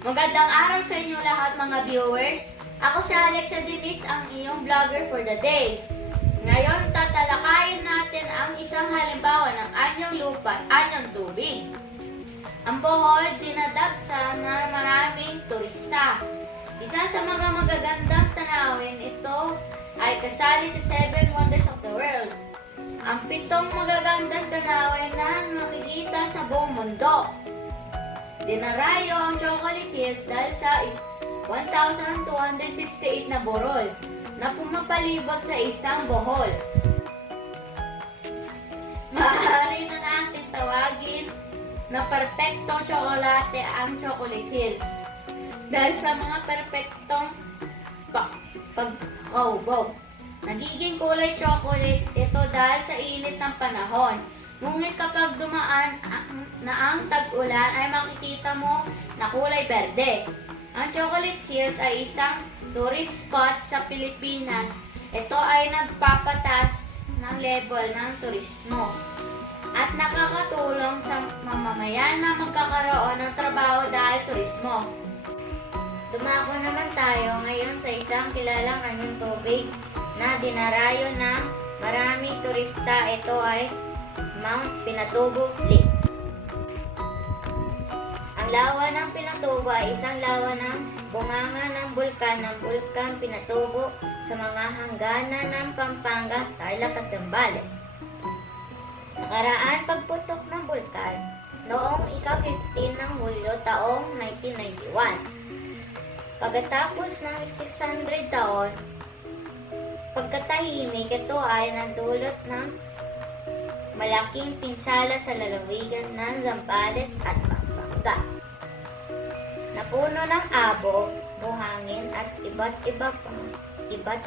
Magandang araw sa inyo lahat mga viewers. Ako si Alexa Denise, ang iyong vlogger for the day. Ngayon, tatalakayin natin ang isang halimbawa ng anyong lupa at anyong tubig. Ang Bohol, dinadagsa na maraming turista. Isa sa mga magagandang tanawin ito ay kasali sa 7 Wonders of the World. Ang 7 magagandang tanawin na makikita sa buong mundo. Dinarayo ang Chocolate Hills dahil sa 1,268 na burol na pumapalibot sa isang bohol. Maaari na natin tawagin na perpektong tsokolate ang Chocolate Hills dahil sa mga perpektong pagkaubog. Nagiging kulay chocolate ito dahil sa init ng panahon. Ngunit kapag dumaan na ang tag-ulan ay makikita mo na kulay berde. Ang Chocolate Hills ay isang tourist spot sa Pilipinas. Ito ay nagpapatas ng level ng turismo at nakakatulong sa mamamayan na magkakaroon ng trabaho dahil turismo. Dumako naman tayo ngayon sa isang kilalang anyong tubig na dinarayo ng maraming turista. Ito ay Mount Pinatubo Lake. Ang lawa ng Pinatubo ay isang lawa ng bunganga ng Bulkan Pinatubo sa mga hangganan ng Pampanga, Tarlac at Zambales. Nakaraan pagputok ng bulkan noong ika-15 ng Hulyo taong 1991. Pagkatapos ng 600 taon, pagkatahimik, ito ay nandulot ng malaking pinsala sa lalawigan ng Zambales at Pampanga. Napuno ng abo, buhangin at iba't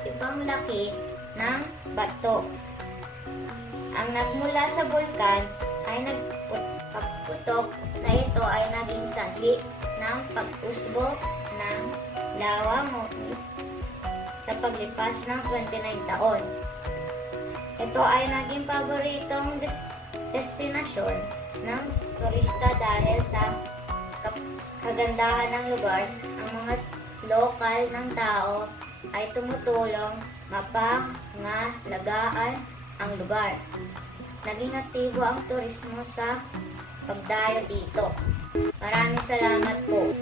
ibang laki ng bato. Ang nagmula sa bulkan ay pagputok na ito ay naging sanhi ng pag-usbong ng lawa ngunit sa paglipas ng 29 taon. Ito ay naging paboritong destinasyon ng turista dahil sa kagandahan ng lugar. Ang mga lokal ng tao ay tumutulong mapangalagaan ang lugar. Naging aktibo ang turismo sa pagdayo dito. Maraming salamat po.